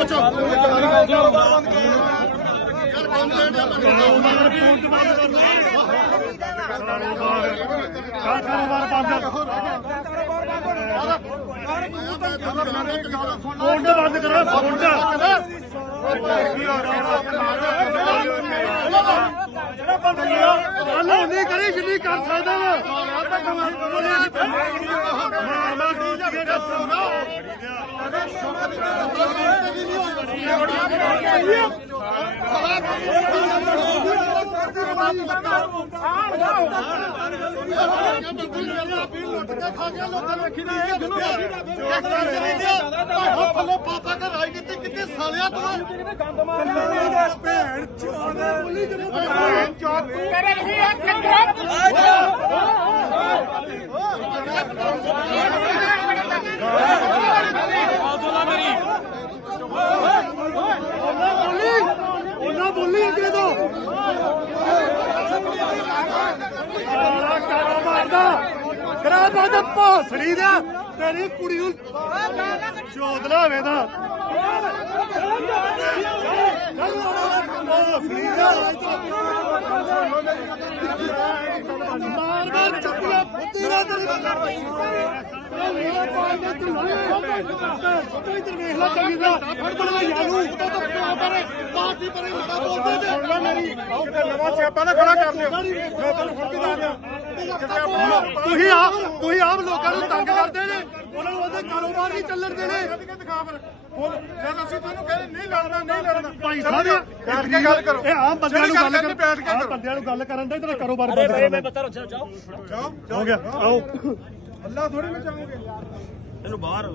ਪੁੱਛ ਯਾਰ ਕੰਮ ਲੈਣ ਜਾ ਕਾਰੋਬਾਰ ਬੰਦ ਫੋਨ ਤੇ ਬੰਦ ਕਰੋ ਫੋਨ ਤੇ ਜਿਹੜਾ ਬੰਦ ਕੀਤਾ ਗੱਲ ਉਹਨੇ ਕਰੀ ਜਿੰਨੀ ਕਰ ਸਕਦਾ ਵਾ ਮਾਰਨਾ ਦੀ ਜਗ੍ਹਾ ਦੱਸੋ ਥੱਲੇ ਪਾਪਾ ਕੇ ਰਾਜਨੀਤੀ ਕਿੱਥੇ ਸਾਲਿਆ ਤੂੰ ਭੈਣ ਚੋਦ ਭੈਣ ਚੋਦ ਤੂੰ ਉਹਨਾਂ ਬੋਲੀ ਅੱਗੇ ਤੋਂ ਸਾਲਾ ਕਾਰੋਬਾਰ ਦਾ ਕਰਾਬਾ ਦਾ ਭੌਸੜੀ ਦਾ ਤੇਰੀ ਕੁੜੀ ਨੂੰ ਚੋਦ ਲਾਵੇ ਦਾ ਭੌਸੜੀ ਦਾ ਮਾਰ ਮਾਰ ਚੱਪੀਆਂ ਫੁੱਟੀ ਨਾ ਤੇਰੀ ਇੱਧਰ ਵੇਖ ਲੈ, ਚੰਗੀ ਤਰ੍ਹਾਂ। ਫੜ ਬੜਾ ਯਾਰੂ ਪਾਰਟੀ ਪਰੇ ਮੁੱਦਾ ਬੋਲਦੇ ਤੇ ਸੁਣ ਲੈ ਮੇਰੀ। ਕਿਤੇ ਨਵਾਂ ਸਿਆਪਾ ਨਾ ਖੜਾ ਕਰ ਲਿਓ ਮੈਂ ਤੁਹਾਨੂੰ ਫੜ ਕੇ ਦੱਸਦਾ ਤੁਸੀਂ ਆ ਤੁਸੀਂ ਆਪ ਲੋਕਾਂ ਨੂੰ ਤੰਗ ਕਰਦੇ ਨੇ। ਉਹਨਾਂ ਨੂੰ ਉਹਦੇ ਕਾਰੋਬਾਰ ਨਹੀਂ ਚੱਲਣ ਦੇਣੇ। ਦਿਖਾ ਫਿਰ। ਬੋਲ ਜਦ ਅਸੀਂ ਤੁਹਾਨੂੰ ਕਹਿੰਦੇ ਨਹੀਂ ਲੜਨਾ ਨਹੀਂ ਲੜਨਾ। ਭਾਈ ਸਾਹਿਬ ਬੈਠ ਕੇ ਗੱਲ ਕਰੋ। ਇਹ ਆਮ ਬੰਦਿਆਂ ਨੂੰ ਗੱਲ ਕਰ ਬੈਠ ਕੇ ਕਰੋ ਬੰਦਿਆਂ ਨੂੰ ਗੱਲ ਕਰਨ ਦੇ ਤੇਰਾ ਕਾਰੋਬਾਰ ਬੰਦ ਕਰ ਦੇ। ਬਤਾ ਰੋ ਜਾਓ। ਹੋ ਗਿਆ ਆਓ। ਅੱਲਾ ਥੋੜੀ ਮਚਾਉਂਗੇ ਇਹਨੂੰ ਬਾਹਰ